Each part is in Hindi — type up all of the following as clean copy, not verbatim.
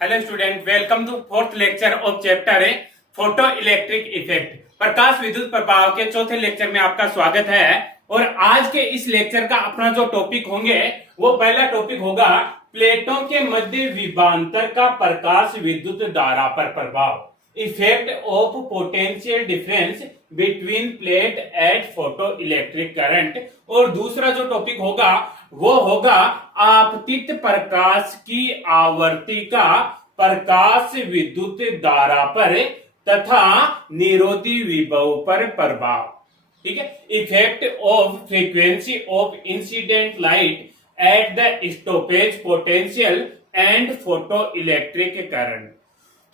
Hello student, welcome to fourth lecture of chapter है फोटो इलेक्ट्रिक इफेक्ट। प्रकाश विद्युत प्रभाव के चौथे लेक्चर में आपका स्वागत है। और आज के इस लेक्चर का अपना जो टॉपिक होंगे वो पहला टॉपिक होगा प्लेटों के मध्य विभवांतर का प्रकाश विद्युत धारा पर प्रभाव, effect of potential difference between plate at photo electric current. और दूसरा जो टॉपिक होगा वो होगा आपतित प्रकाश की आवृत्ति का प्रकाश विद्युत धारा पर तथा निरोधी विभव पर प्रभाव। ठीक है, effect of frequency of incident light at the stoppage potential and photo electric current.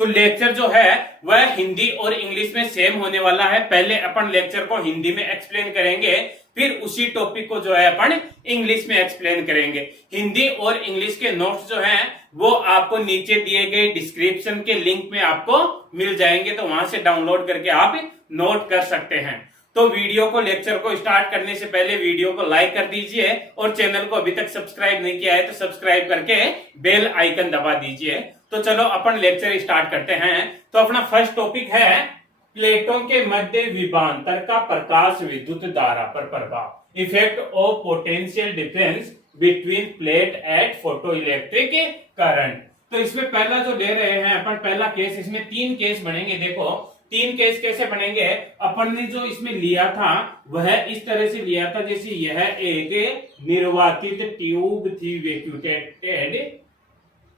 तो लेक्चर जो है वह हिंदी और इंग्लिश में सेम होने वाला है। पहले अपन लेक्चर को हिंदी में एक्सप्लेन करेंगे, फिर उसी टॉपिक को जो है अपन इंग्लिश में एक्सप्लेन करेंगे। हिंदी और इंग्लिश के नोट्स जो हैं वो आपको नीचे दिए गए डिस्क्रिप्शन के लिंक में आपको मिल जाएंगे, तो वहां से डाउनलोड करके आप नोट कर सकते हैं। तो वीडियो को, लेक्चर को स्टार्ट करने से पहले वीडियो को लाइक कर दीजिए और चैनल को अभी तक सब्सक्राइब नहीं किया है तो सब्सक्राइब करके बेल आइकन दबा दीजिए। तो चलो अपन लेक्चर स्टार्ट करते हैं। तो अपना फर्स्ट टॉपिक है प्लेटों के मध्य विभवांतर का प्रकाश विद्युत धारा पर प्रभाव, effect of potential difference between plate at photo electric current. तो इसमें पहला जो ले रहे हैं अपन, पहला केस, इसमें 3 केस बनेंगे। देखो 3 केस कैसे बनेंगे। अपन ने जो इसमें लिया था वह इस तरह से लिया था जैसे यह एक निर्वातित ट्यूब थी, वैक्यूटेड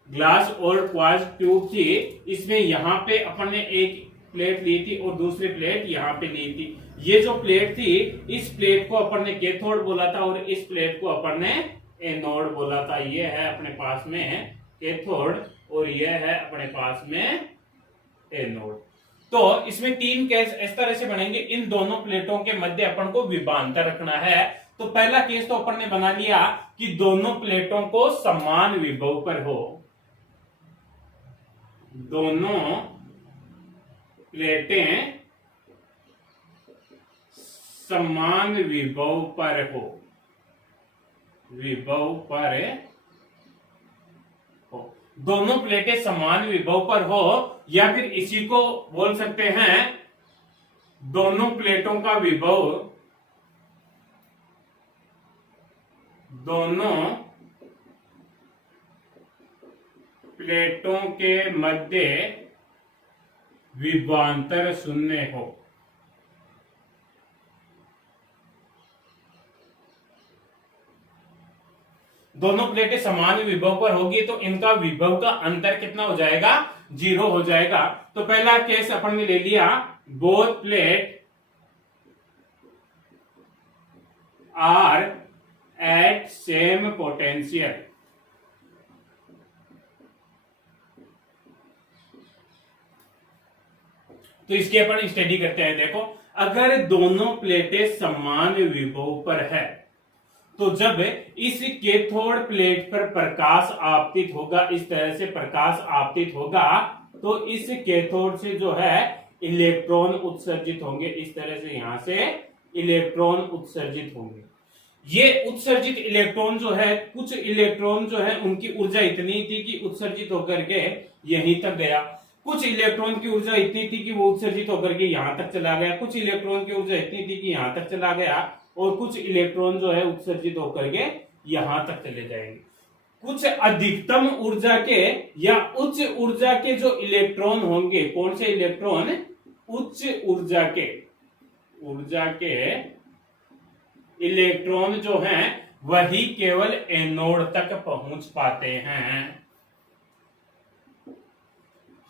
ग्लास और क्वार्ट्ज ट्यूब थी। इसमें यहाँ पे अपन ने एक प्लेट ली थी और दूसरी प्लेट यहाँ पे ली थी। ये जो प्लेट थी इस प्लेट को अपन ने कैथोड बोला था और इस प्लेट को अपन ने एनोड बोला था। ये है अपने पास में कैथोड और ये है अपने पास में एनोड। तो इसमें 3 केस इस तरह से बनेंगे। इन दोनों प्लेटों के मध्य अपन को विभवांतर रखना है। तो पहला केस तो अपन ने बना लिया कि दोनों प्लेटों को समान विभव पर हो, दोनों प्लेटें समान विभव पर हो, विभव पर हो, दोनों प्लेटें समान विभव पर हो, या फिर इसी को बोल सकते हैं दोनों प्लेटों का विभव, दोनों प्लेटों के मध्य विभवांतर शून्य हो। दोनों प्लेटें समान विभव पर होगी तो इनका विभव का अंतर कितना हो जाएगा, 0 हो जाएगा। तो पहला केस अपन ने ले लिया, both plate are at same potential. तो इसकी अपन स्टडी करते हैं। देखो अगर दोनों प्लेटें समान विभव पर है तो जब इस कैथोड प्लेट पर प्रकाश आपतित होगा, इस तरह से प्रकाश आपतित होगा, तो इस कैथोड से जो है इलेक्ट्रॉन उत्सर्जित होंगे। इस तरह से यहां से इलेक्ट्रॉन उत्सर्जित होंगे। ये उत्सर्जित इलेक्ट्रॉन जो है, कुछ इलेक्ट्रॉन जो है उनकी ऊर्जा इतनी थी कि उत्सर्जित होकर के यहीं तक गया, कुछ इलेक्ट्रॉन की ऊर्जा इतनी थी कि वो उत्सर्जित होकर के यहां तक चला गया, कुछ इलेक्ट्रॉन की ऊर्जा इतनी थी कि यहां तक चला गया, और कुछ इलेक्ट्रॉन जो है उत्सर्जित होकर के यहां तक चले जाएंगे। कुछ अधिकतम ऊर्जा के या उच्च ऊर्जा के जो इलेक्ट्रॉन होंगे, कौन से इलेक्ट्रॉन, उच्च ऊर्जा के इलेक्ट्रॉन जो हैं वही केवल एनोड तक पहुंच पाते हैं।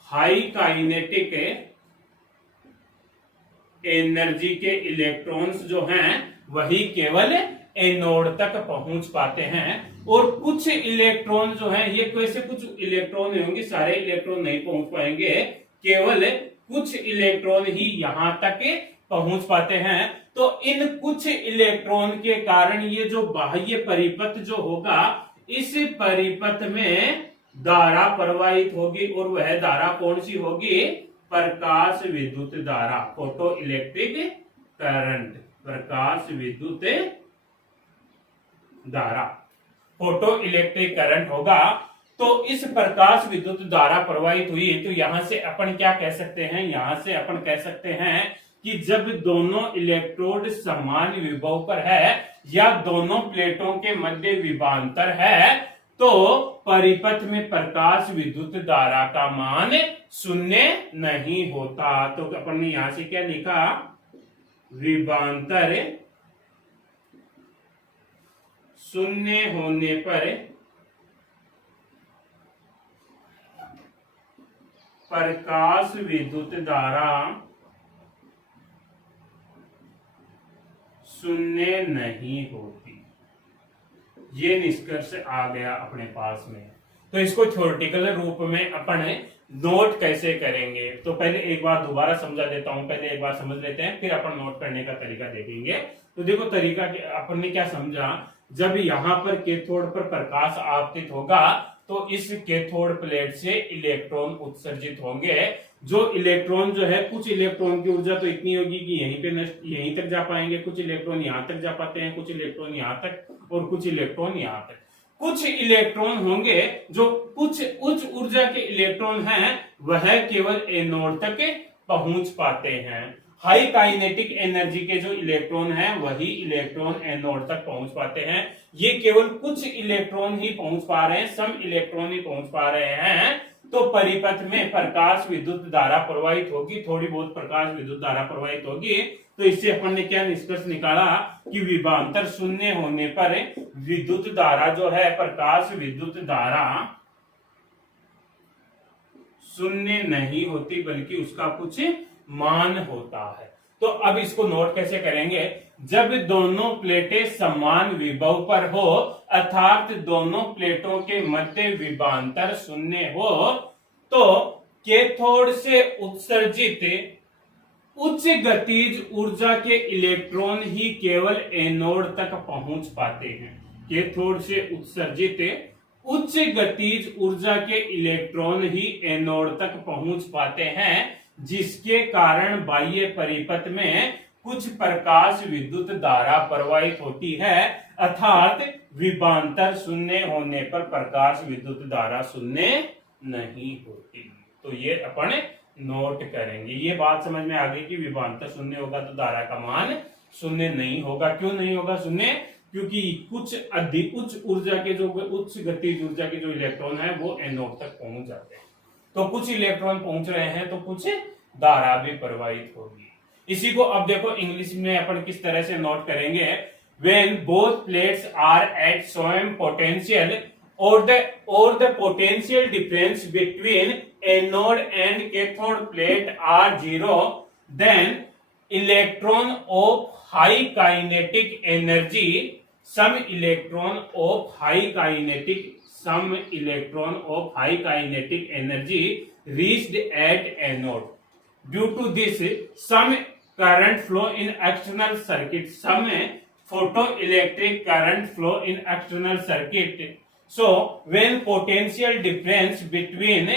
हाई काइनेटिक एनर्जी के इलेक्ट्रॉन्स जो हैं वही केवल एनोड तक पहुंच पाते हैं। और कुछ इलेक्ट्रॉन जो हैं, ये कैसे कुछ इलेक्ट्रॉन होंगे, सारे इलेक्ट्रॉन नहीं पहुंच पाएंगे, केवल कुछ इलेक्ट्रॉन ही यहां तक पहुंच पाते हैं। तो इन कुछ इलेक्ट्रॉन के कारण ये जो बाह्य परिपथ जो होगा, इस परिपथ में धारा प्रवाहित होगी और वह धारा कौन सी होगी, प्रकाश विद्युत धारा, फोटो इलेक्ट्रिक करंट, प्रकाश विद्युत धारा, फोटो इलेक्ट्रिक करंट होगा। तो इस प्रकाश विद्युत धारा प्रवाहित हुई, तो यहां से अपन क्या कह सकते हैं, यहां से अपन कह सकते हैं कि जब दोनों इलेक्ट्रोड समान विभव पर है या दोनों प्लेटों के मध्य विभवांतर है, तो परिपथ में प्रकाश विद्युत धारा का मान शून्य नहीं होता। तो अपन ने यहां से क्या लिखा, विभवांतर शून्य होने पर प्रकाश विद्युत धारा शून्य नहीं होती। ये निष्कर्ष आ गया अपने पास में। तो इसको थ्योरेटिकल रूप में अपन नोट कैसे करेंगे, तो पहले एक बार दोबारा समझा देता हूं, पहले एक बार समझ लेते हैं, फिर अपन नोट करने का तरीका देखेंगे। तो देखो तरीका अपन ने क्या समझा, जब यहां पर कैथोड पर प्रकाश आपतित होगा तो इस कैथोड प्लेट से इलेक्ट्रॉन उत्सर्जित होंगे। जो इलेक्ट्रॉन जो है, कुछ इलेक्ट्रॉन की ऊर्जा तो इतनी होगी कि यहीं पे यहीं तक जा पाएंगे, कुछ इलेक्ट्रॉन यहां तक जा पाते हैं, कुछ इलेक्ट्रॉन यहां तक और कुछ इलेक्ट्रॉन यहां तक। कुछ इलेक्ट्रॉन होंगे जो कुछ उच्च ऊर्जा के इलेक्ट्रॉन हैं, वह केवल एनोड तक पहुंच पाते हैं। हाई काइनेटिक एनर्जी के जो इलेक्ट्रॉन हैं, वही इलेक्ट्रॉन एनोड तक पहुंच पाते हैं। ये केवल कुछ इलेक्ट्रॉन ही पहुंच पा रहे हैं, सम इलेक्ट्रॉन ही पहुंच पा रहे हैं। तो परिपथ में प्रकाश विद्युत धारा प्रवाहित होगी, थोड़ी बहुत प्रकाश विद्युत धारा प्रवाहित होगी। तो इससे अपन ने क्या निष्कर्ष निकाला कि विभवांतर शून्य होने पर विद्युत धारा जो है, प्रकाश विद्युत धारा शून्य नहीं होती, बल्कि उसका कुछ मान होता है। तो अब इसको नोट कैसे करेंगे, जब दोनों प्लेटें समान विभव पर हो अर्थात दोनों प्लेटों के मध्य विभवांतर शून्य हो, तो कैथोड से उत्सर्जित उच्च गतिज ऊर्जा के इलेक्ट्रॉन ही केवल एनोड तक पहुंच पाते हैं। कैथोड से उत्सर्जित उच्च गतिज ऊर्जा के इलेक्ट्रॉन ही एनोड तक पहुंच पाते हैं, जिसके कारण बाह्य परिपथ में कुछ प्रकाश विद्युत धारा प्रवाहित होती है, अर्थात विभवांतर शून्य होने पर प्रकाश विद्युत धारा शून्य नहीं होती। तो ये अपन नोट करेंगे। ये बात समझ में आ गई कि विभवांतर शून्य होगा तो धारा का मान शून्य नहीं होगा। क्यों नहीं होगा शून्य, क्योंकि कुछ अधिक उच्च ऊर्जा के जो उच्च गतिज ऊर्जा के जो इलेक्ट्रॉन है वो एनोड तक पहुंच जाते हैं। तो कुछ इलेक्ट्रॉन पहुंच रहे हैं तो कुछ धारा भी प्रवाहित होगी। इसी को अब देखो इंग्लिश में अपन किस तरह से नोट करेंगे, when both plates are at same potential or the potential difference between anode and cathode plate are zero, then electron of high kinetic energy, some electron of high kinetic energy reached at anode. Due to this, some current flow in external circuit, some photoelectric current flow in external circuit. So when potential difference between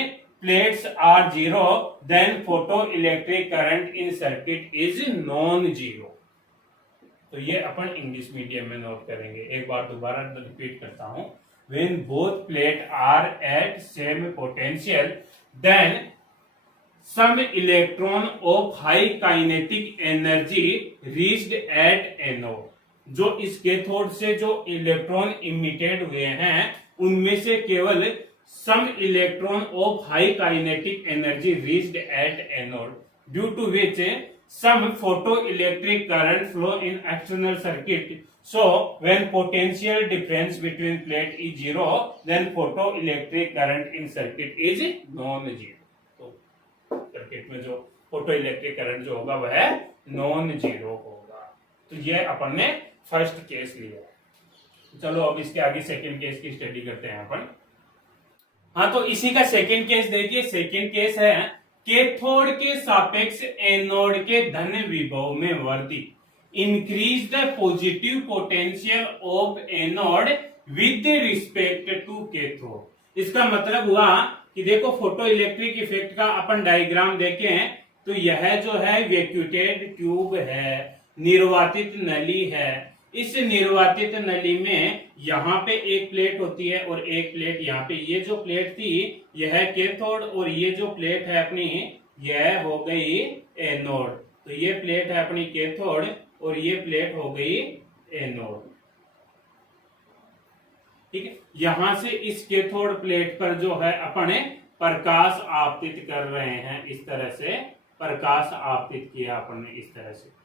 plates are zero, then photoelectric current in circuit is non-zero. तो ये अपन इंग्लिश मीडियम में नोट करेंगे। एक बार दोबारा रिपीट करता हूं, when both plates are at same potential, then some electron of high kinetic energy reached at anode. जो इस कैथोड से जो इलेक्ट्रॉन इमिटेड हुए हैं, उनमें से केवल some electron of high kinetic energy reached at anode, due to which some photoelectric current flow in external circuit. So when potential difference between plate is zero, then photoelectric current in circuit is non-zero. Circuit में जो फोटो इलेक्ट्रिक करंट जो होगा वह नॉन जीरो होगा। तो ये अपन ने फर्स्ट केस लिया है। चलो अब इसके आगे सेकंड केस की स्टडी करते हैं अपन। हाँ, तो इसी का सेकंड केस देखिए। सेकंड केस है कैथोड के सापेक्ष एनोड के धन विभव में वृद्धि, increase the positive potential of anode with respect to cathode. इसका मतलब हुआ कि देखो फोटो इलेक्ट्रिक इफेक्ट का अपन डायग्राम देखें तो यह जो है वैक्यूटेड ट्यूब है, निर्वातित नली है। इस निर्वातित नली में यहाँ पे एक प्लेट होती है और एक प्लेट यहाँ पे, ये जो प्लेट थी यह है कैथोड और ये जो प्लेट है अपनी यह हो गई एनोड। तो ये प्लेट है अपनी कैथोड और ये प्लेट हो गई एनोड। ठीक है, यहां से इस कैथोड प्लेट पर जो है अपने प्रकाश आपतित कर रहे हैं, इस तरह से प्रकाश आपतित किया अपन ने इस तरह से।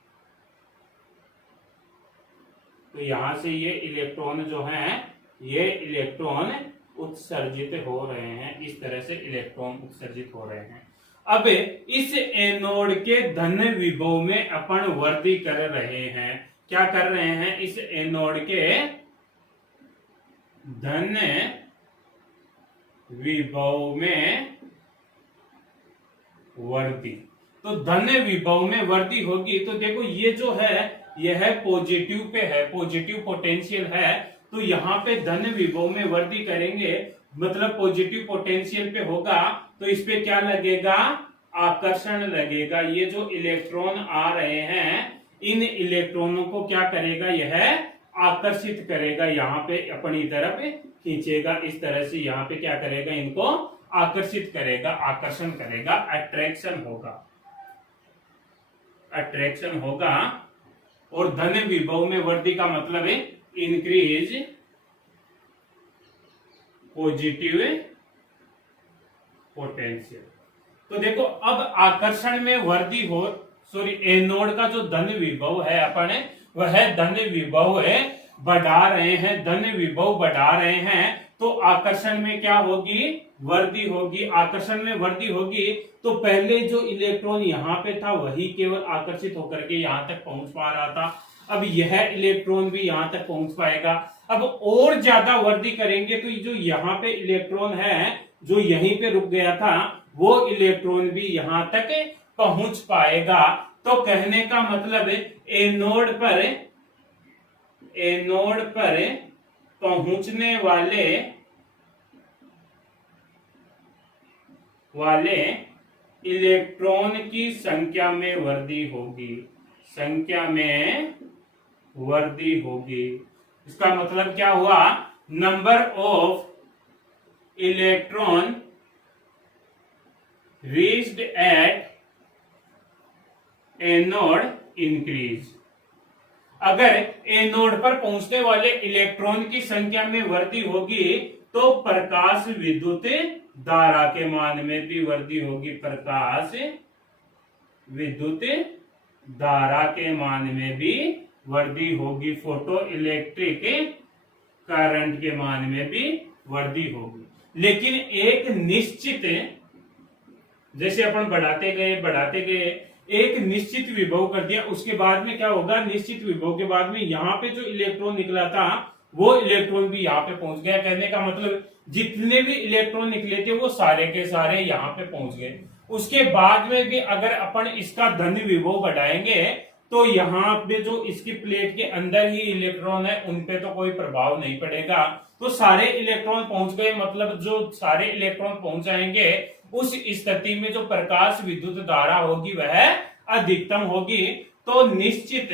तो यहां से ये इलेक्ट्रॉन जो हैं ये इलेक्ट्रॉन उत्सर्जित हो रहे हैं, इस तरह से इलेक्ट्रॉन उत्सर्जित हो रहे हैं। अब इस एनोड के धन विभव में अपन वृद्धि कर रहे हैं। क्या कर रहे हैं? इस एनोड के धन विभव में वृद्धि। तो धन विभव में वृद्धि होगी तो देखो ये जो है यह पॉजिटिव पे है, पॉजिटिव पोटेंशियल है। तो यहाँ पे धन विभव में वृद्धि करेंगे मतलब पॉजिटिव पोटेंशियल पे होगा तो इस पे क्या लगेगा? आकर्षण लगेगा। ये जो इलेक्ट्रॉन आ रहे हैं इन इलेक्ट्रॉनों को क्या करेगा? यह आकर्षित करेगा, यहाँ पे अपनी तरफ खींचेगा, इस तरह से यहाँ पे क्या करेगा? इनको आकर्षित करेगा, आकर्षण करेगा, अट्रैक्शन होगा, अट्रैक्शन होगा। और धन विभव में वृद्धि का मतलब है इंक्रीज पॉजिटिव पोटेंशियल। तो देखो अब आकर्षण में वृद्धि हो, सॉरी एनोड का जो धन विभव है अपन वह धन विभव है बढ़ा रहे हैं, धन विभव बढ़ा रहे हैं तो आकर्षण में क्या होगी? वृद्धि होगी। आकर्षण में वृद्धि होगी तो पहले जो इलेक्ट्रॉन यहाँ पे था वही केवल आकर्षित होकर के यहाँ तक पहुंच पा रहा था, अब यह इलेक्ट्रॉन भी यहाँ तक पहुंच पाएगा। अब और ज्यादा वृद्धि करेंगे तो जो यहाँ पे इलेक्ट्रॉन है जो यहीं पे रुक गया था वो इलेक्ट्रॉन भी यहाँ तक पहुंच पाएगा। तो कहने का मतलब एनोड पर पहुंचने वाले इलेक्ट्रॉन की संख्या में वृद्धि होगी, संख्या में वृद्धि होगी। इसका मतलब क्या हुआ? Number of electron reached at anode increase. अगर एनोड पर पहुंचने वाले इलेक्ट्रॉन की संख्या में वृद्धि होगी तो प्रकाश विद्युत धारा के मान में भी वृद्धि होगी, प्रकाश विद्युत धारा के मान में भी वृद्धि होगी, फोटो इलेक्ट्रिक करंट के मान में भी वृद्धि होगी। लेकिन एक निश्चित, जैसे अपन बढ़ाते गए एक निश्चित विभव कर दिया, उसके बाद में क्या होगा? निश्चित विभव के बाद में यहाँ पे जो इलेक्ट्रॉन निकला था वो इलेक्ट्रॉन भी यहाँ पे पहुंच गया। कहने का मतलब जितने भी इलेक्ट्रॉन निकले थे वो सारे के सारे यहाँ पे पहुंच गए। उसके बाद में भी अगर अपन इसका धन विभव बढ़ाएंगे तो यहाँ पे जो इसकी प्लेट के अंदर ही इलेक्ट्रॉन है उन पे तो कोई प्रभाव नहीं पड़ेगा। तो सारे इलेक्ट्रॉन पहुंच गए, मतलब जो सारे इलेक्ट्रॉन पहुंच जाएंगे उस स्थिति में जो प्रकाश विद्युत धारा होगी वह अधिकतम होगी। तो निश्चित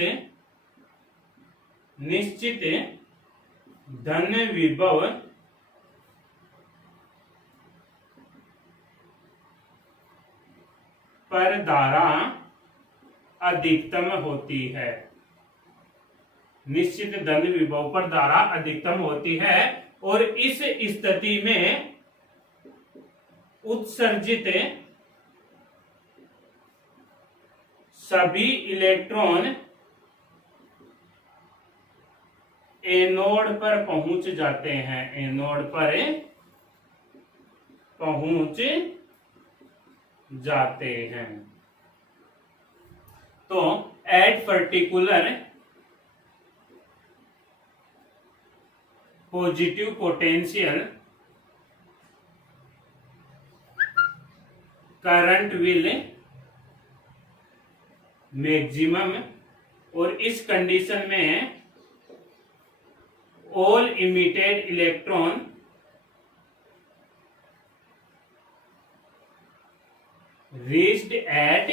धन विभव पर धारा अधिकतम होती है, निश्चित धन विभव पर धारा अधिकतम होती है। और इस स्थिति में उत्सर्जित सभी इलेक्ट्रॉन एनोड पर पहुंच जाते हैं, एनोड पर पहुंच जाते हैं। तो at particular positive potential current will maximum, और इस कंडीशन में all emitted electron reached at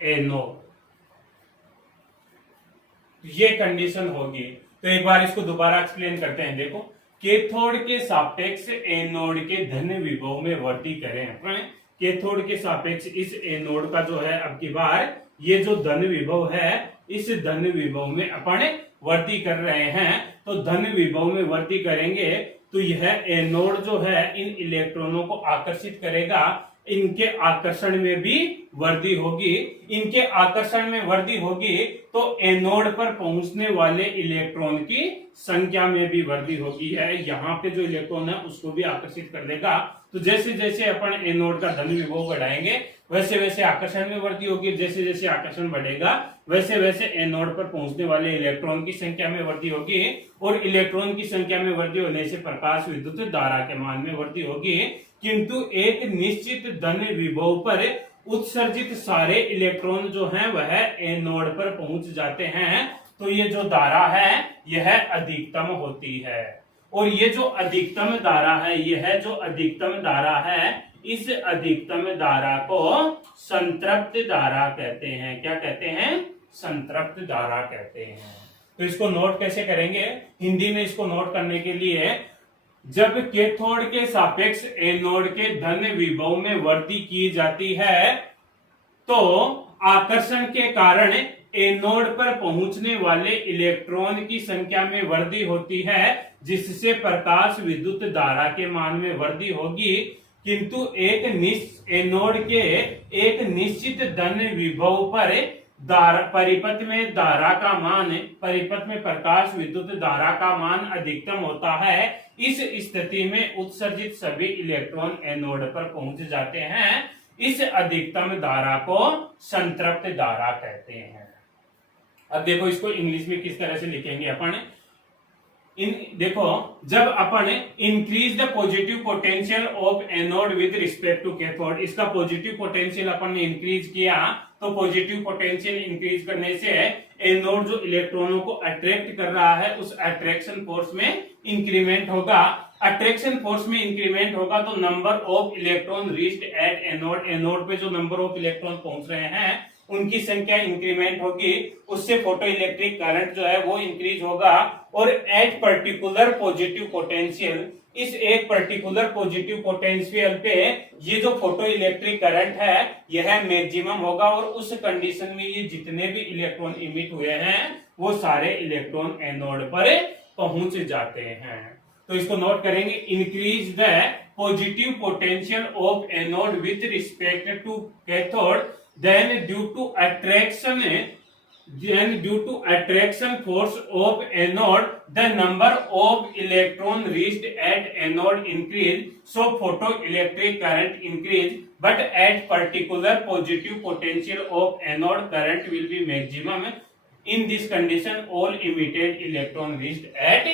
anode, ये कंडीशन होगी। तो एक बार इसको दोबारा एक्सप्लेन करते हैं। देखो, कैथोड के सापेक्ष एनोड के धन विभव में वृद्धि करें। अपन कैथोड के सापेक्ष इस एनोड का जो है अब की बार ये जो धन विभव है, इस धन विभव में अपन वृद्धि कर रहे हैं। तो धन विभव में वृद्धि करेंगे तो यह एनोड जो है इन इलेक्ट्रॉनों को आकर्षित करेगा, इनके आकर्षण में भी वृद्धि होगी। इनके आकर्षण में वृद्धि होगी तो एनोड पर पहुंचने वाले इलेक्ट्रॉन की संख्या में भी वृद्धि होगी है। यहाँ पे जो इलेक्ट्रॉन है उसको भी आकर्षित कर देगा। तो जैसे जैसे अपन एनोड का धन विभव बढ़ाएंगे वैसे वैसे आकर्षण में वृद्धि होगी। जैसे जैसे आकर्षण बढ़ेगा वैसे वैसे एनोड पर पहुंचने वाले इलेक्ट्रॉन की संख्या में वृद्धि होगी, और इलेक्ट्रॉन की संख्या में वृद्धि होने से प्रकाश विद्युत धारा के मान में वृद्धि होगी। किंतु एक निश्चित धन विभव पर उत्सर्जित सारे इलेक्ट्रॉन जो हैं वह एनोड पर पहुंच जाते हैं। तो ये जो धारा है यह अधिकतम होती है, और ये जो अधिकतम धारा है, यह जो अधिकतम धारा है, इस अधिकतम धारा को संतृप्त धारा कहते हैं। क्या कहते हैं? संतृप्त धारा कहते हैं। तो इसको नोट कैसे करेंगे? हिंदी में इसको नोट करने के लिए, जब कैथोड के सापेक्ष एनोड के धन विभव में वृद्धि की जाती है तो आकर्षण के कारण एनोड पर पहुंचने वाले इलेक्ट्रॉन की संख्या में वृद्धि होती है, जिससे प्रकाश विद्युत धारा के मान में वृद्धि होगी। किंतु एनोड के एक निश्चित धन विभव पर परिपथ में धारा का मान, परिपथ में प्रकाश विद्युत धारा का मान अधिकतम होता है। इस स्थिति में उत्सर्जित सभी इलेक्ट्रॉन एनोड पर पहुंच जाते हैं। इस अधिकतम धारा को संतृप्त धारा कहते हैं। अब देखो इसको इंग्लिश में किस तरह से लिखेंगे अपन। देखो, जब अपन increase the positive potential of anode with respect to cathode, इसका पॉजिटिव पोटेंशियल अपन ने इंक्रीज किया, तो पॉजिटिव पोटेंशियल इंक्रीज करने से एनोड जो इलेक्ट्रॉनों को अट्रैक्ट कर रहा है उस अट्रैक्शन फोर्स में इंक्रीमेंट होगा। अट्रैक्शन फोर्स में इंक्रीमेंट होगा तो number of electron reached at anode, anode पे जो नंबर ऑफ इलेक्ट्रॉन पहुंच रहे हैं उनकी संख्या इंक्रीमेंट होगी। उससे फोटो इलेक्ट्रिक करंट जो है वो इंक्रीज होगा। और एट पर्टिकुलर पॉजिटिव पोटेंशियल, इस एक पर्टिकुलर पॉजिटिव पोटेंशियल पे ये जो फोटो इलेक्ट्रिक करंट है यह मैक्सिमम होगा, और उस कंडीशन में ये जितने भी इलेक्ट्रॉन इमिट हुए हैं वो सारे इलेक्ट्रॉन एनोड पर पहुंच जाते हैं। तो इसको नोट करेंगे, increase the positive potential of anode with respect to cathode, then due to attraction force of anode the number of electron reached at anode increase, so photoelectric current increase, but at particular positive potential of anode current will be maximum. In this condition all emitted electron reached at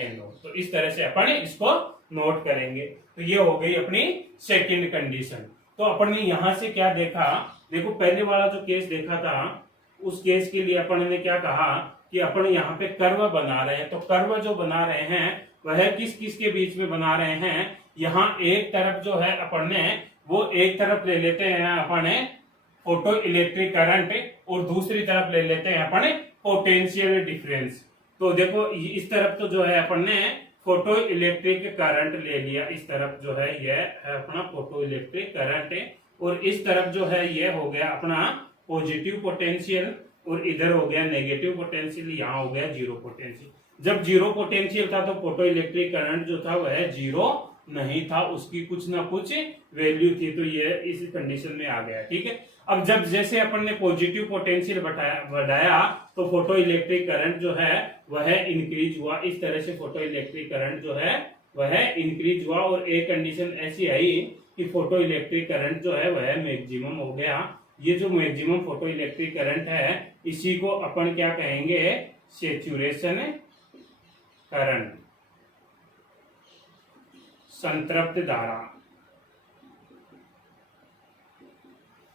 anode. तो इस तरह से अपन इसको नोट करेंगे। तो ये हो गई अपनी सेकंड कंडीशन। तो अपन ने यहां से क्या देखा? देखो, पहले वाला जो केस देखा था उस केस के लिए अपन ने क्या कहा कि अपन यहाँ पे कर्व बना रहे हैं। तो कर्व जो बना रहे हैं वह किस किस के बीच में बना रहे हैं? यहाँ एक तरफ जो है अपन ने वो एक तरफ ले लेते हैं अपन फोटो इलेक्ट्रिक करंट, और दूसरी तरफ ले लेते हैं अपन पोटेंशियल डिफरेंस। तो देखो, इस तरफ तो जो है अपन ने फोटो इलेक्ट्रिक करंट ले लिया, इस तरफ जो है यह है अपना फोटो इलेक्ट्रिक करंट, और इस तरफ जो है ये हो गया अपना पॉजिटिव पोटेंशियल, और इधर हो गया नेगेटिव पोटेंशियल, यहाँ हो गया जीरो पोटेंशियल। जब जीरो पोटेंशियल था तो फोटो इलेक्ट्रिक करंट जो था वह जीरो नहीं था, उसकी कुछ ना कुछ वैल्यू थी, तो ये इस कंडीशन में आ गया। ठीक है। अब जब जैसे अपन ने पॉजिटिव पोटेंशियल बढ़ाया तो फोटो इलेक्ट्रिक करंट जो है वह इंक्रीज हुआ। इस तरह से फोटो इलेक्ट्रिक करंट जो है वह इंक्रीज हुआ, और एक कंडीशन ऐसी आई कि फोटो इलेक्ट्रिक करंट जो है वह मैक्सिमम हो गया। ये जो मैक्सिमम फोटो इलेक्ट्रिक करंट है इसी को अपन क्या कहेंगे? सैचुरेशन करंट, संतृप्त धारा।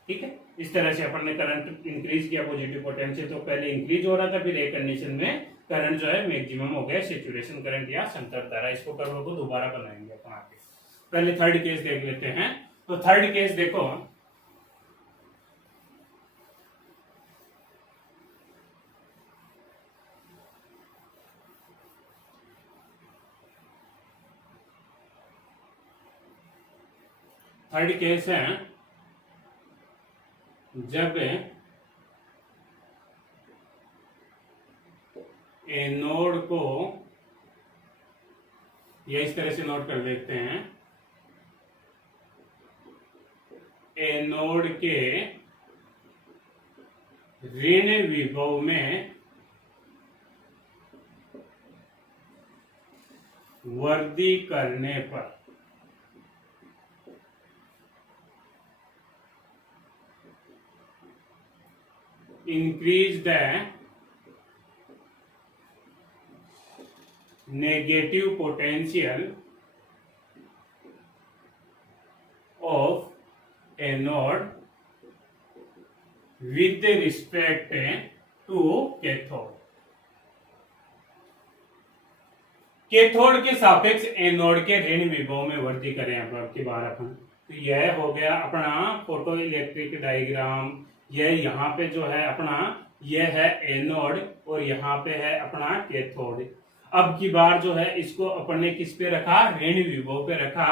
ठीक है। इस तरह से अपन ने करंट इंक्रीज किया, पॉजिटिव पोटेंशियल तो पहले इंक्रीज हो रहा था, फिर एक कंडीशन में करंट जो है मैक्सिमम हो गया, सैचुरेशन करंट या संतृप्त धारा। इसको कर्व को दोबारा बनाएंगे अपन आगे। पहले थर्ड केस देख लेते हैं। तो थर्ड केस देखो, थर्ड केस है जब एनोड को, या इस तरह से नोट कर देते हैं, एनोड के ऋण विभव में वृद्धि करने पर increase the negative potential of anode with respect to cathode. Cathode के सापेक्ष एनोड के ऋण विभव में वृद्धि करें अब की बार अपन। तो यह हो गया अपना फोटो इलेक्ट्रिक डायग्राम। यह यहाँ पे जो है अपना यह है एनोड और यहाँ पे है अपना कैथोड। अब की बार जो है इसको अपन ने किस पे रखा, ऋण विभव पे रखा,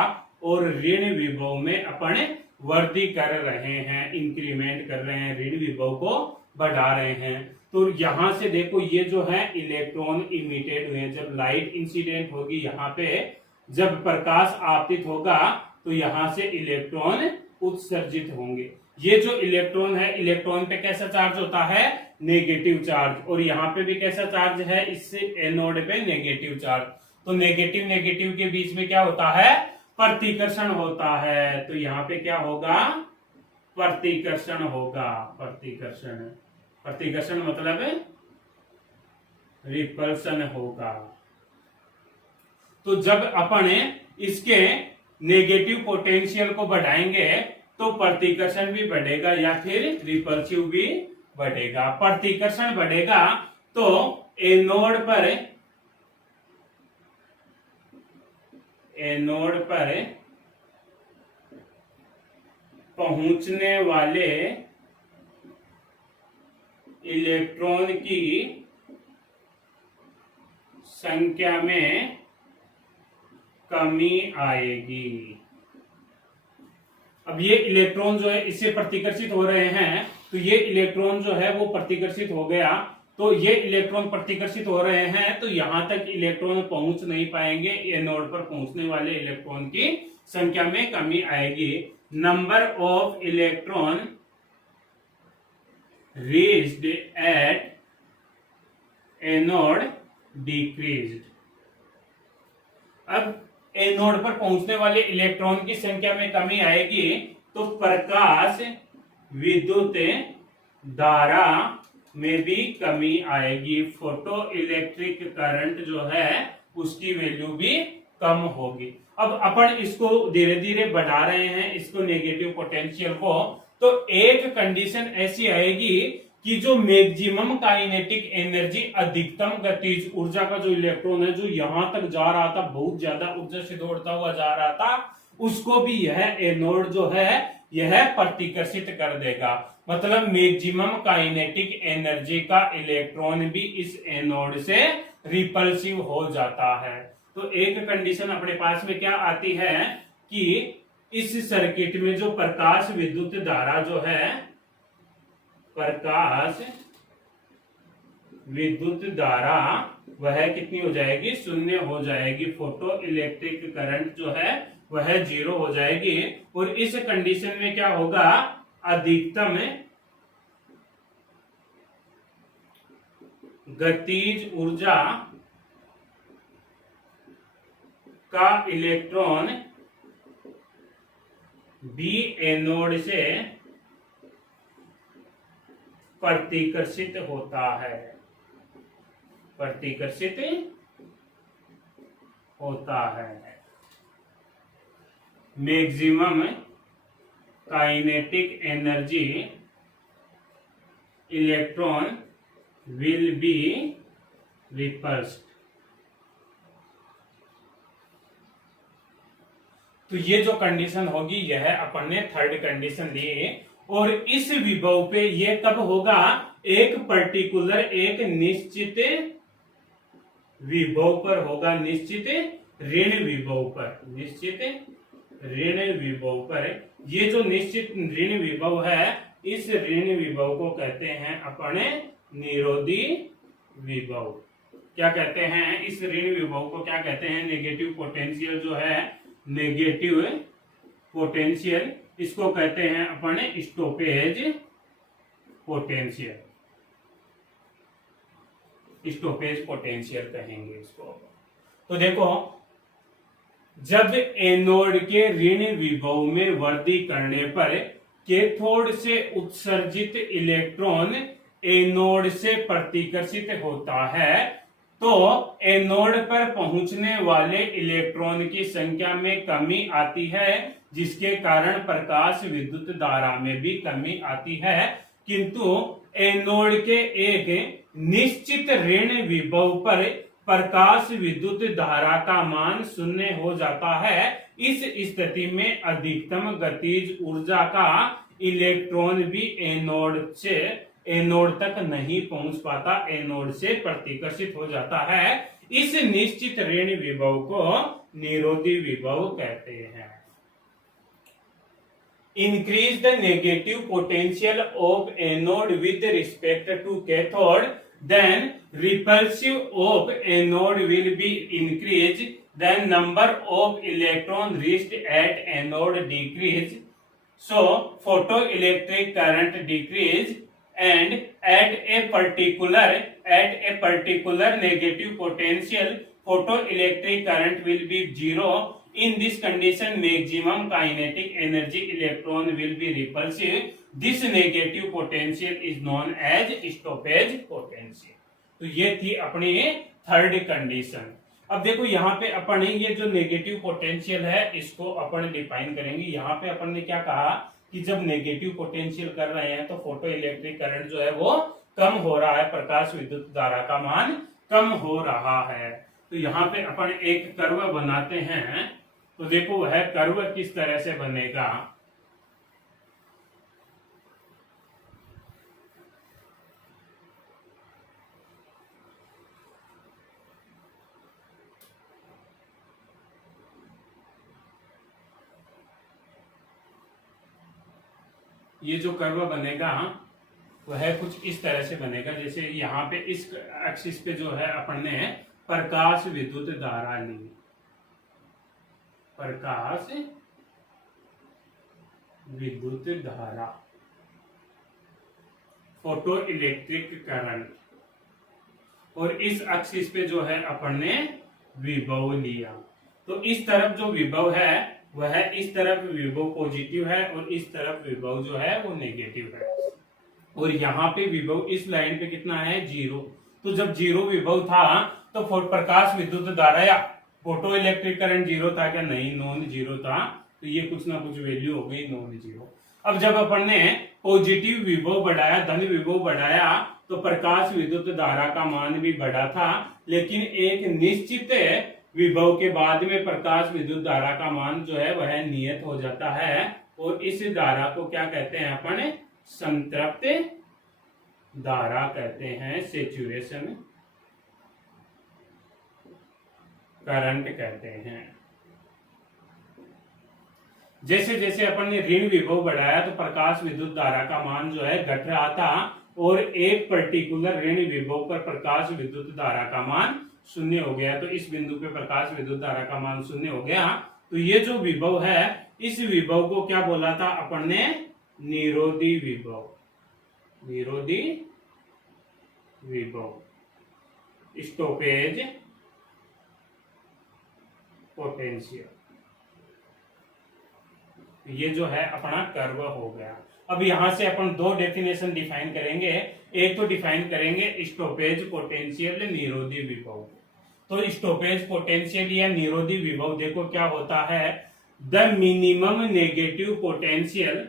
और ऋण विभव में अपन वृद्धि कर रहे हैं, इंक्रीमेंट कर रहे हैं, ऋण विभव को बढ़ा रहे हैं। तो यहां से देखो ये जो है इलेक्ट्रॉन इमिटेड हुए, जब लाइट इंसिडेंट होगी यहाँ पे, जब प्रकाश आपतित होगा तो यहाँ से इलेक्ट्रॉन उत्सर्जित होंगे। ये जो इलेक्ट्रॉन है, इलेक्ट्रॉन पे कैसा चार्ज होता है, नेगेटिव चार्ज, और यहाँ पे भी कैसा चार्ज है, इससे एनोड पे नेगेटिव चार्ज। तो नेगेटिव नेगेटिव के बीच में क्या होता है, प्रतिकर्षण होता है। तो यहाँ पे क्या होगा, प्रतिकर्षण होगा। प्रतिकर्षण, प्रतिकर्षण मतलब रिपल्सन होगा। तो जब अपन इसके नेगेटिव पोटेंशियल को बढ़ाएंगे तो प्रतिकर्षण भी बढ़ेगा या फिर रिपल्सिव भी बढ़ेगा। प्रतिकर्षण बढ़ेगा तो एनोड पर पहुंचने वाले इलेक्ट्रॉन की संख्या में कमी आएगी। अब ये इलेक्ट्रॉन जो है इससे प्रतिकर्षित हो रहे हैं, तो ये इलेक्ट्रॉन जो है वो प्रतिकर्षित हो गया, तो ये इलेक्ट्रॉन प्रतिकर्षित हो रहे हैं तो यहां तक इलेक्ट्रॉन पहुंच नहीं पाएंगे। एनोड पर पहुंचने वाले इलेक्ट्रॉन की संख्या में कमी आएगी। Number of electron reached at anode decreased. अब एनोड पर पहुंचने वाले इलेक्ट्रॉन की संख्या में कमी आएगी तो प्रकाश विद्युत धारा में भी कमी आएगी। फोटो इलेक्ट्रिक करंट जो है उसकी वैल्यू भी कम होगी। अब अपन इसको धीरे धीरे बढ़ा रहे हैं, इसको नेगेटिव पोटेंशियल को, तो एक कंडीशन ऐसी आएगी कि जो मैक्सिमम काइनेटिक एनर्जी, अधिकतम गतिज ऊर्जा का जो इलेक्ट्रॉन है जो यहां तक जा रहा था, बहुत ज्यादा ऊर्जा से दौड़ता हुआ जा रहा था, उसको भी यह एनोड जो है यह प्रतिकर्षित कर देगा। मतलब मैक्सिमम काइनेटिक एनर्जी का इलेक्ट्रॉन भी इस एनोड से रिपल्सिव हो जाता है। तो एक कंडीशन अपने पास में क्या आती है कि इस सर्किट में जो प्रकाश विद्युत धारा जो है, प्रकाश विद्युत धारा वह कितनी हो जाएगी, शून्य हो जाएगी। फोटो इलेक्ट्रिक करंट जो है वह 0 हो जाएगी। और इस कंडीशन में क्या होगा, अधिकतम गतिज ऊर्जा का इलेक्ट्रॉन बी एनोड से प्रतिकर्षित होता है, प्रतिकर्षित होता है। Maximum kinetic energy electron will be repulsed. तो ये जो कंडीशन होगी यह अपन ने थर्ड कंडीशन ली। और इस विभव पे ये कब होगा, एक पर्टिकुलर, एक निश्चित विभव पर होगा, निश्चित ऋण विभव पर, निश्चित ऋण विभव पर ये जो निश्चित ऋण विभव है, इस ऋण विभव को कहते हैं अपने निरोधी विभव। क्या कहते हैं इस ऋण विभव को? क्या कहते हैं? नेगेटिव पोटेंशियल जो है, नेगेटिव पोटेंशियल, इसको कहते हैं अपने स्टॉपेज पोटेंशियल। स्टॉपेज पोटेंशियल कहेंगे इसको। तो देखो, जब एनोड के ऋण विभव में वृद्धि करने पर कैथोड से उत्सर्जित इलेक्ट्रॉन एनोड से प्रतिकर्षित होता है, तो एनोड पर पहुंचने वाले इलेक्ट्रॉन की संख्या में कमी आती है, जिसके कारण प्रकाश विद्युत धारा में भी कमी आती है। किंतु एनोड के एक निश्चित ऋण विभव पर प्रकाश विद्युत धारा का मान 0 हो जाता है। इस स्थिति में अधिकतम गतिज ऊर्जा का इलेक्ट्रॉन भी एनोड तक नहीं पहुंच पाता, एनोड से प्रतिकर्षित हो जाता है। इस निश्चित ऋण विभव को निरोधी विभव कहते हैं। Increase the negative potential of anode with respect to cathode, then repulsive of anode will be increased, then number of electron reached at anode decrease, so photoelectric current decrease, and at a particular negative potential photoelectric current will be 0. In this condition maximum kinetic energy electron will be repulsive. This negative potential is known as stoppage potential. तो ये थी अपनी थर्ड कंडीशन। अब देखो यहाँ पे अपन ये जो नेगेटिव पोटेंशियल है इसको अपन डिफाइन करेंगे। यहाँ पे अपन ने क्या कहा कि जब नेगेटिव पोटेंशियल कर रहे हैं तो फोटो इलेक्ट्रिक करंट जो है वो कम हो रहा है, प्रकाश विद्युत धारा का मान कम हो रहा है। तो यहाँ पे अपन एक कर्व बनाते हैं। तो देखो वह कर्व किस तरह से बनेगा। ये जो कर्व बनेगा वह कुछ इस तरह से बनेगा, जैसे यहाँ पे इस एक्सिस पे जो है अपन ने प्रकाश विद्युत धारा ली, प्रकाश विद्युत धारा, फोटो इलेक्ट्रिक करंट, और इस एक्सिस पे जो है अपन ने विभव लिया। तो इस तरफ जो विभव है वह इस तरफ विभव पॉजिटिव है और इस तरफ विभव जो है वो नेगेटिव है। और यहाँ पे विभव इस लाइन पे कितना है? 0। तो जब 0 विभव था तो प्रकाश विद्युत धारा या फोटो इलेक्ट्रिक करंट 0 था क्या? नहीं, नॉन 0 था। तो ये कुछ ना कुछ वैल्यू हो गई नॉन 0। अब जब अपन ने पॉजिटिव विभव बढ़ाया, धन विभव बढ़ाया, तो प्रकाश विद्युत धारा का मान भी बढ़ा था, लेकिन एक निश्चित विभव के बाद में प्रकाश विद्युत धारा का मान जो है वह नियत हो जाता है। और इस धारा को क्या कहते हैं अपन? संतृप्त धारा कहते हैं, सैचुरेशन करंट कहते हैं। जैसे जैसे अपन ने ऋण विभव बढ़ाया तो प्रकाश विद्युत धारा का मान जो है घट रहा था, और एक पर्टिकुलर ऋण विभव पर प्रकाश विद्युत धारा का मान 0 हो गया। तो इस बिंदु पे प्रकाश विद्युत धारा का मान 0 हो गया। तो ये जो विभव है, इस विभव को क्या बोला था अपन ने? निरोधी विभव, निरोधी विभव, स्टॉपेज पोटेंशियल। ये जो है अपना कर्व हो गया। अब यहां से अपन दो डेफिनेशन डिफाइन करेंगे। एक तो डिफाइन करेंगे स्टॉपेज पोटेंशियल, निरोधी विभव। तो स्टॉपेज पोटेंशियल या निरोधी विभव देखो क्या होता है। द मिनिमम नेगेटिव पोटेंशियल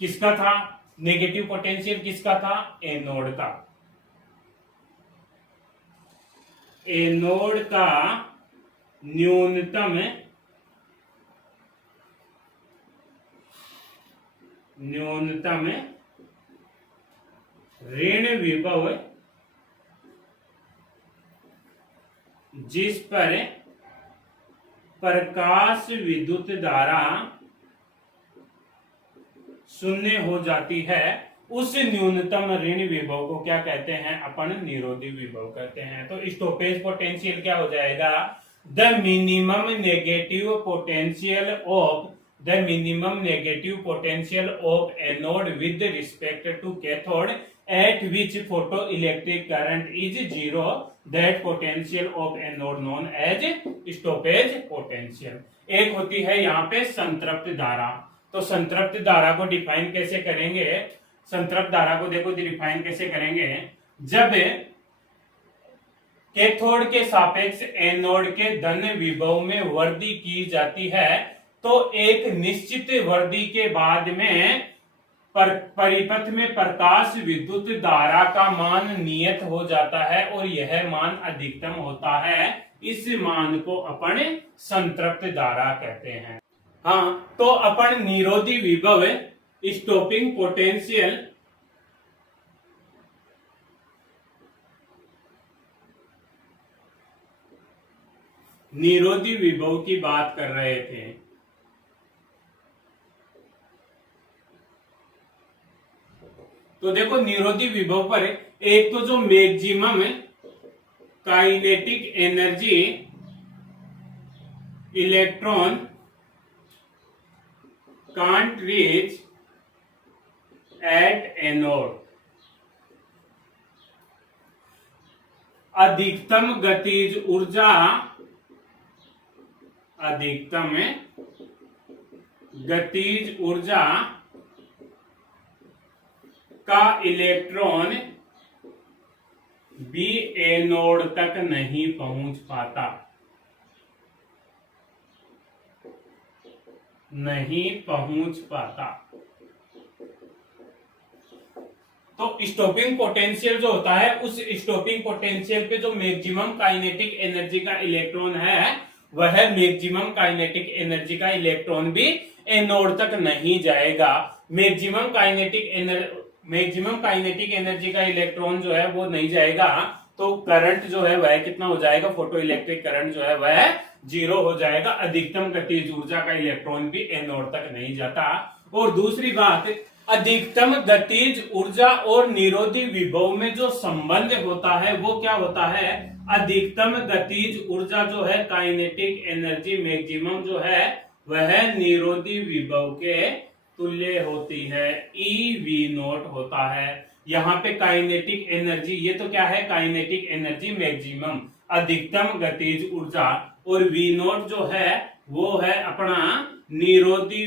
किसका था? नेगेटिव पोटेंशियल किसका था? एनोड का। एनोड का न्यूनतम ऋण विभव जिस पर प्रकाश विद्युत धारा शून्य हो जाती है, उस न्यूनतम ऋण विभव को क्या कहते हैं? अपन निरोधी विभव कहते हैं। तो स्टॉपेज पोटेंशियल क्या हो जाएगा? The minimum negative potential of anode with respect to cathode at which photo electric current is zero, that potential of anode known as stoppage potential. एक होती है यहाँ पे संतृप्त धारा। तो संतृप्त धारा को डिफाइन कैसे करेंगे? संतृप्त धारा को देखो डिफाइन कैसे करेंगे? जब कैथोड के सापेक्ष एनोड के धन विभव में वृद्धि की जाती है तो एक निश्चित वृद्धि के बाद में परिपथ में प्रकाश विद्युत धारा का मान नियत हो जाता है और यह मान अधिकतम होता है। इस मान को अपन संतृप्त धारा कहते हैं। हाँ, तो अपन निरोधी विभव स्टॉपिंग पोटेंशियल निरोधी विभव की बात कर रहे थे। तो देखो निरोधी विभव पर एक तो जो maximum kinetic energy electron can't reach at anode, अधिकतम गतिज ऊर्जा का इलेक्ट्रॉन बी एनोड तक नहीं पहुंच पाता, तो स्टॉपिंग पोटेंशियल जो होता है, उस स्टॉपिंग पोटेंशियल पे जो मैक्सिमम काइनेटिक एनर्जी का इलेक्ट्रॉन है, वह मैक्सिमम काइनेटिक एनर्जी का इलेक्ट्रॉन भी एनोड तक नहीं जाएगा। मैक्सिमम काइनेटिक एनर्जी का इलेक्ट्रॉन जो है वो नहीं जाएगा, तो करंट जो है वह कितना हो जाएगा? फोटो इलेक्ट्रिक करंट जो है वह जीरो हो जाएगा। अधिकतम गतिज ऊर्जा का इलेक्ट्रॉन भी एनोड तक नहीं जाता। और दूसरी बात, अधिकतम गतिज ऊर्जा और निरोधी विभव में जो संबंध होता है वो क्या होता है? अधिकतम गतिज ऊर्जा जो है काइनेटिक एनर्जी मैक्सिमम जो है वह निरोधी विभव के तुल्य होती है, EV0 होता है। यहाँ पे काइनेटिक एनर्जी, ये तो क्या है? काइनेटिक एनर्जी मैक्सिमम, अधिकतम गतिज ऊर्जा, और V0 जो है वो है अपना निरोधी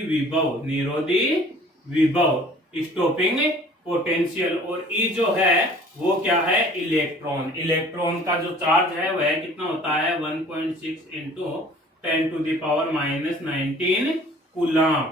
विभव स्टॉपिंग पोटेंशियल, और E जो है वो क्या है? इलेक्ट्रॉन का जो चार्ज है वह कितना होता है? 1.6 इंटू 10⁻⁻19 कूलम।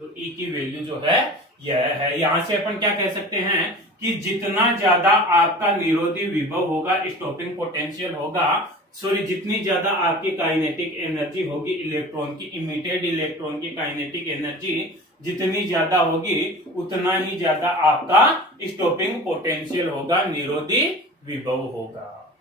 तो E की वैल्यू जो है यह है। यहां से अपन क्या कह सकते हैं कि जितना ज्यादा आपका निरोधी विभव होगा, स्टॉपिंग पोटेंशियल होगा, जितनी ज्यादा आपकी काइनेटिक एनर्जी होगी इलेक्ट्रॉन की, इमिटेड इलेक्ट्रॉन की काइनेटिक एनर्जी जितनी ज्यादा होगी उतना ही ज्यादा आपका स्टॉपिंग पोटेंशियल होगा, निरोधी विभव होगा।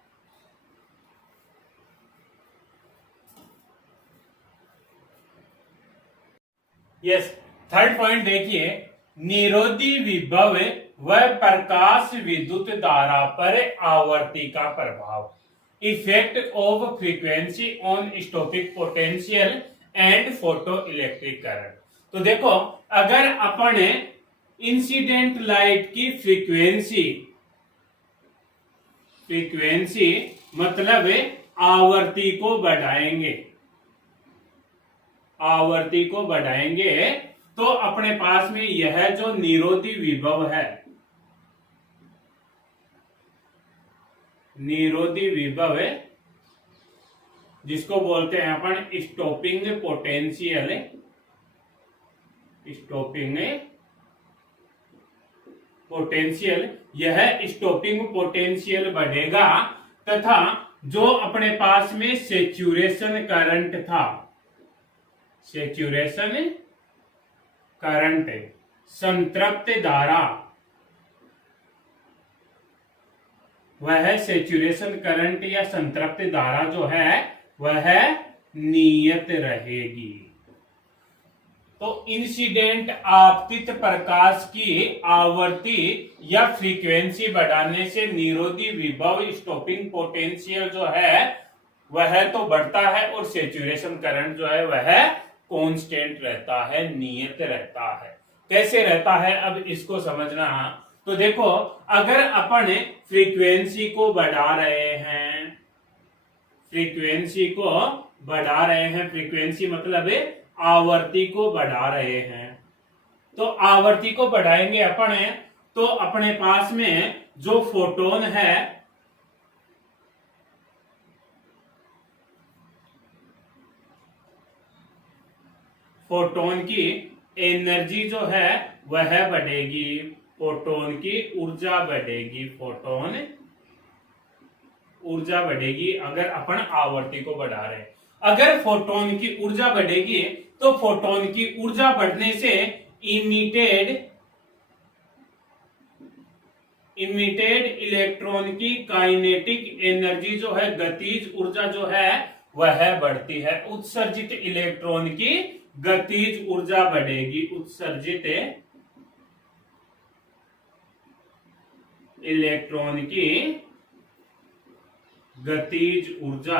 यस, थर्ड पॉइंट देखिए, निरोधी विभव व प्रकाश विद्युत धारा पर आवर्ती का प्रभाव, effect of frequency on stopping potential and photo electric current. तो देखो, अगर अपन इंसिडेंट लाइट की फ्रीक्वेंसी मतलब आवर्ती को बढ़ाएंगे तो अपने पास में यह जो निरोधी विभव है, जिसको बोलते हैं अपन स्टॉपिंग पोटेंशियल, यह स्टॉपिंग पोटेंशियल बढ़ेगा तथा जो अपने पास में सैचुरेशन करंट संतृप्त धारा, वह सैचुरेशन करंट या संतृप्त धारा जो है वह नियत रहेगी। तो इंसिडेंट आपतित प्रकाश की आवृत्ति या फ्रीक्वेंसी बढ़ाने से निरोधी विभव स्टॉपिंग पोटेंशियल जो है वह तो बढ़ता है और सेचुरेशन करंट जो है वह कांस्टेंट रहता है, नियत रहता है। कैसे रहता है अब इसको समझना। तो देखो अगर अपन फ्रीक्वेंसी को बढ़ा रहे हैं, फ्रीक्वेंसी मतलब आवर्ती को बढ़ा रहे हैं, तो आवर्ती को बढ़ाएंगे अपन तो अपने पास में जो फोटोन है फोटोन की एनर्जी जो है वह बढ़ेगी, फोटोन की ऊर्जा बढ़ेगी, फोटोन ऊर्जा बढ़ेगी अगर अपन आवर्ती को बढ़ा रहे हैं। अगर फोटोन की ऊर्जा बढ़ेगी तो फोटोन की ऊर्जा बढ़ने से इमिटेड इलेक्ट्रॉन की काइनेटिक एनर्जी जो है, गतिज ऊर्जा जो है वह बढ़ती है। उत्सर्जित इलेक्ट्रॉन की गतिज ऊर्जा बढ़ेगी, उत्सर्जित इलेक्ट्रॉन की गतिज ऊर्जा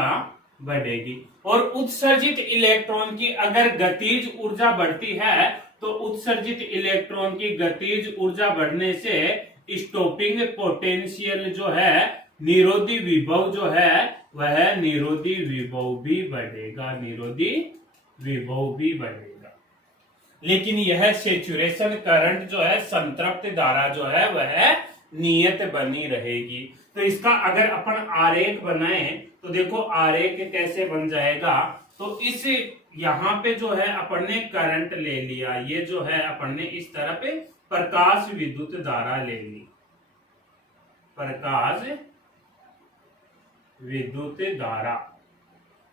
बढ़ेगी। और उत्सर्जित इलेक्ट्रॉन की अगर गतिज ऊर्जा बढ़ती है तो उत्सर्जित इलेक्ट्रॉन की गतिज ऊर्जा बढ़ने से स्टॉपिंग पोटेंशियल जो है, निरोधी विभव जो है वह निरोधी विभव भी बढ़ेगा, निरोधी विभव भी बढ़ेगा। लेकिन यह सेचुरेशन करंट जो है, संतृप्त धारा जो है वह नियत बनी रहेगी। तो इसका अगर अपन आरेख बनाए तो देखो आरेख कैसे बन जाएगा। तो इस यहाँ पे जो है अपन ने करंट ले लिया, ये जो है अपन ने इस तरह पे प्रकाश विद्युत धारा ले ली, प्रकाश विद्युत धारा,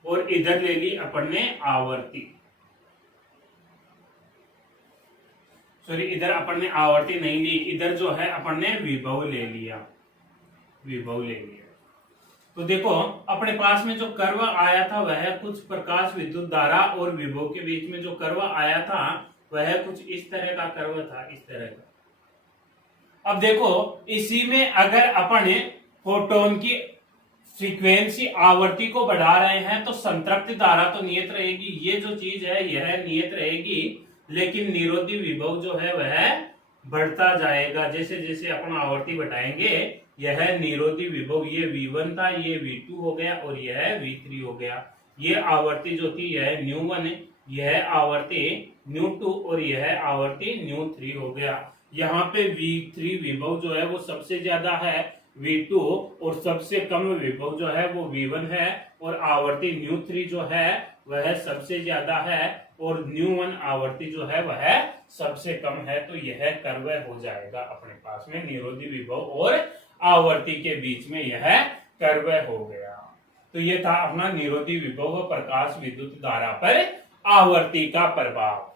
और इधर ले ली अपन ने आवर्ती, सॉरी इधर अपन ने आवर्ती नहीं ली, इधर जो है अपन ने विभव ले लिया, विभव ले लिया। तो देखो अपने पास में जो कर्व आया था वह कुछ प्रकाश विद्युत धारा और विभव के बीच में जो कर्व आया था वह कुछ इस तरह का कर्व था, इस तरह का। अब देखो इसी में अगर अपन फोटोन की फ्रीक्वेंसी आवर्ती को बढ़ा रहे हैं तो संतृप्ति धारा तो नियत रहेगी, ये जो चीज है यह नियत रहेगी, लेकिन निरोधी विभव जो है वह बढ़ता जाएगा। जैसे जैसे अपन आवर्ती बढ़ाएंगे यह निरोधी विभव, ये V1 था, ये V2 हो गया और यह V3 हो गया। ये आवर्ती जो थी यह ν1 है, यह आवर्ती ν2 और यह आवर्ती ν3 हो गया। यहाँ पे V3 विभव जो है वो सबसे ज्यादा है, V2 और सबसे कम विभव जो है वो V1 है, और आवर्ती ν3 जो है वह सबसे ज्यादा है और ν1 आवर्ती जो है वह सबसे कम है। तो यह कर्व हो जाएगा अपने पास में, निरोधी विभव और आवर्ती के बीच में यह कर्व हो गया। तो यह था अपना निरोधी विभव व प्रकाश विद्युत धारा पर आवर्ती का प्रभाव।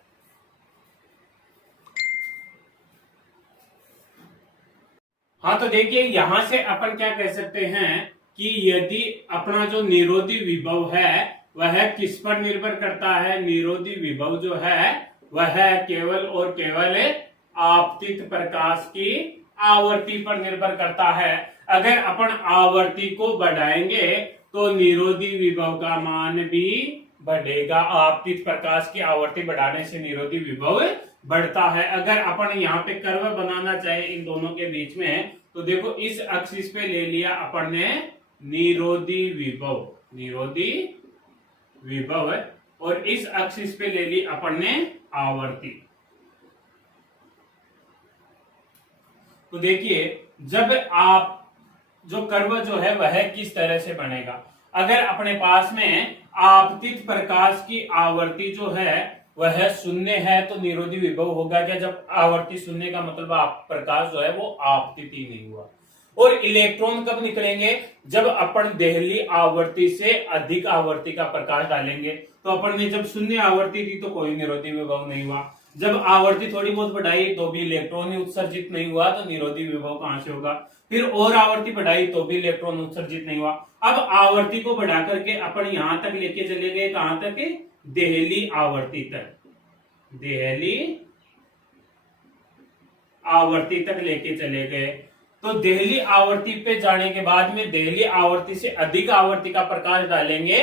हाँ तो देखिए यहां से अपन क्या कह सकते हैं कि यदि अपना जो निरोधी विभव है वह किस पर निर्भर करता है, निरोधी विभव जो है वह केवल और केवल आपतित प्रकाश की आवर्ती पर निर्भर करता है। अगर अपन आवर्ती को बढ़ाएंगे तो निरोधी विभव का मान भी बढ़ेगा, आपतित प्रकाश की आवर्ती बढ़ाने से निरोधी विभव बढ़ता है। अगर अपन यहाँ पे कर्व बनाना चाहे इन दोनों के बीच में तो देखो इस एक्सिस पे ले लिया अपन ने निरोधी विभव, निरोधी विभव, और इस एक्सिस पे ले ली अपन ने आवर्ती। तो देखिए जब आप जो कर्व जो है वह किस तरह से बनेगा, अगर अपने पास में आपतित प्रकाश की आवर्ती जो है वह शून्य है तो निरोधी विभव होगा क्या, जब आवर्ती शून्य का मतलब आप प्रकाश जो है वो आपतित ही नहीं हुआ। और इलेक्ट्रॉन कब निकलेंगे, जब अपन देहली आवर्ती से अधिक आवर्ती का प्रकाश डालेंगे। तो अपन ने जब शून्य आवर्ती थी तो कोई निरोधी विभव नहीं हुआ, जब आवर्ती थोड़ी बहुत बढ़ाई तो भी इलेक्ट्रॉन ही उत्सर्जित नहीं हुआ, तो निरोधी विभव कहां से होगा। फिर और आवर्ती बढ़ाई तो भी इलेक्ट्रॉन उत्सर्जित नहीं हुआ। अब आवर्ती को बढ़ा करके अपन यहां तक लेके चले गए, कहां तक, देहली आवर्ती तक, देहली आवर्ती तक लेके चले गए। तो देहली आवर्ती पे जाने के बाद में देहली आवर्ती से अधिक आवर्ती का प्रकाश डालेंगे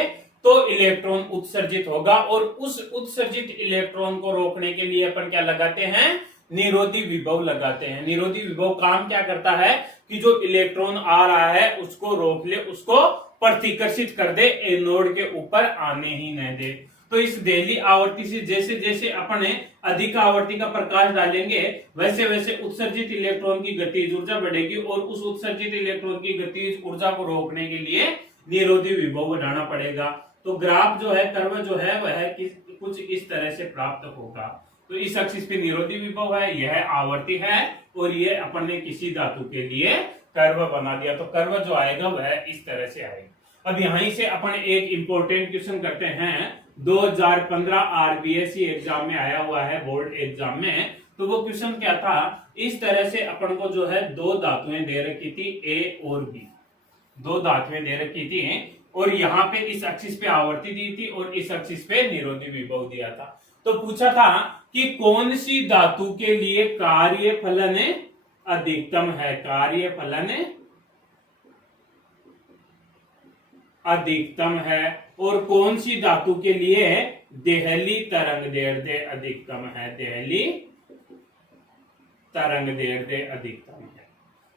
तो इलेक्ट्रॉन उत्सर्जित होगा, और उस उत्सर्जित इलेक्ट्रॉन को रोकने के लिए अपन क्या लगाते हैं, निरोधी विभव लगाते हैं। निरोधी विभव काम क्या करता है कि जो इलेक्ट्रॉन आ रहा है उसको रोक ले, उसको प्रतिकर्षित कर दे, एनोड के ऊपर आने ही न दे। तो इस देहली आवर्ती से जैसे जैसे अपन अधिक आवर्ती का प्रकाश डालेंगे वैसे वैसे उत्सर्जित इलेक्ट्रॉन की गतिज ऊर्जा बढ़ेगी, और उस उत्सर्जित इलेक्ट्रॉन की गतिज ऊर्जा को रोकने के लिए निरोधी विभव बढ़ाना पड़ेगा। तो ग्राफ जो है, कर्व जो है वह कुछ इस तरह से प्राप्त होगा। तो इस एक्सिस पे निरोधी विभव है, यह आवर्ती है, और ये अपन ने किसी धातु के लिए कर्व बना दिया। तो कर्व जो आएगा वह इस तरह से आएगा। अब यहीं से अपन एक इंपॉर्टेंट क्वेश्चन करते हैं, 2015 आरबीएससी एग्जाम में आया हुआ है, बोर्ड एग्जाम में। तो वो क्वेश्चन क्या था, इस तरह से अपन को जो है दो धातुएं दे रखी थी, ए और बी, दो धातुएं दे रखी थी, और यहाँ पे इस एक्सिस पे आवर्ती दी थी और इस एक्सिस पे निरोधी विभव दिया था। तो पूछा था कि कौन सी धातु के लिए कार्यफलन अधिकतम है, कार्यफलन अधिकतम है, और कौन सी धातु के लिए देहली तरंगदैर्ध्य अधिकतम है, देहली तरंगदैर्ध्य अधिकतम है।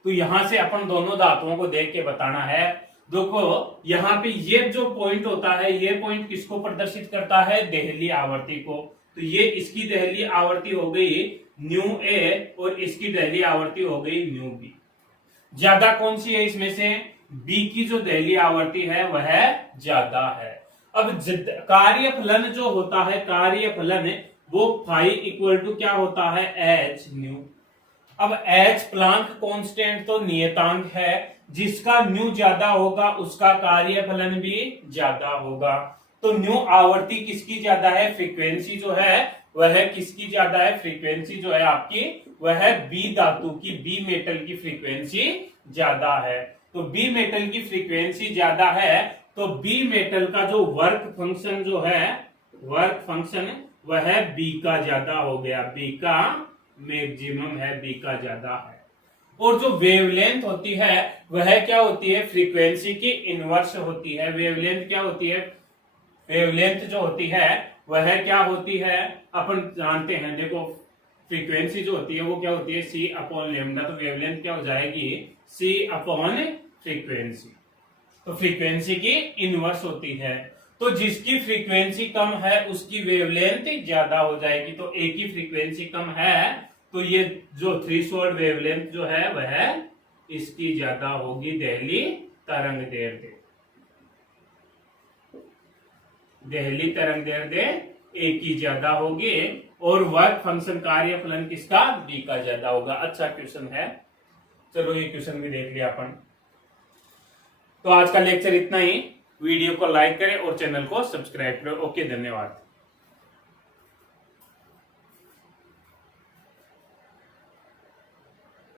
तो यहां से अपन दोनों धातुओं को देख के बताना है। देखो यहाँ पे ये जो पॉइंट होता है, ये पॉइंट किसको प्रदर्शित करता है, देहली आवर्ती को। तो ये इसकी देहली आवर्ती हो गई न्यू ए, और इसकी देहली आवर्ती हो गई न्यू बी। ज्यादा कौन सी है इसमें से, बी की जो देहली आवर्ती है वह ज्यादा है। अब कार्यफलन जो होता है, कार्यफलन वो फाई इक्वल टू क्या होता है, एच न्यू। अब एच प्लांक कांस्टेंट तो नियतांक है, जिसका न्यू ज्यादा होगा उसका कार्यफलन भी ज्यादा होगा। तो न्यू आवर्ती किसकी ज्यादा है, फ्रीक्वेंसी जो है वह किसकी ज्यादा है, फ्रीक्वेंसी जो है आपकी वह बी धातु की, बी मेटल की फ्रीक्वेंसी ज्यादा है। तो बी मेटल की फ्रीक्वेंसी ज्यादा है, तो बी मेटल का जो वर्क फंक्शन जो है, वर्क फंक्शन वह बी का ज्यादा हो गया, बी का मैक्सिमम है, बी का ज्यादा है। और जो वेवलेंथ होती है वह क्या होती है, फ्रीक्वेंसी की इनवर्स होती है। वेवलेंथ क्या होती है, वेवलेंथ जो होती है वह क्या होती है, अपन जानते हैं। देखो फ्रीक्वेंसी जो होती है वो क्या होती है, सी अपॉन लेमडा। तो वेवलेंथ क्या हो जाएगी, सी अपॉन फ्रीक्वेंसी। तो फ्रीक्वेंसी की इनवर्स होती है। तो जिसकी फ्रीक्वेंसी कम है उसकी वेवलेंथ ज्यादा हो जाएगी। तो ए की फ्रीक्वेंसी कम है तो ये जो थ्रेशोल्ड वेवलेंथ जो है वह इसकी ज्यादा होगी, देहली तरंगदैर्ध्य, देहली तरंगदैर्ध्य ए की ज्यादा होगी, और वर्क फंक्शन कार्यफलन किसका, बी का ज्यादा होगा। अच्छा क्वेश्चन है, चलो ये क्वेश्चन भी देख लिया अपन। तो आज का लेक्चर इतना ही। वीडियो को लाइक करें और चैनल को सब्सक्राइब करें। ओके, धन्यवाद।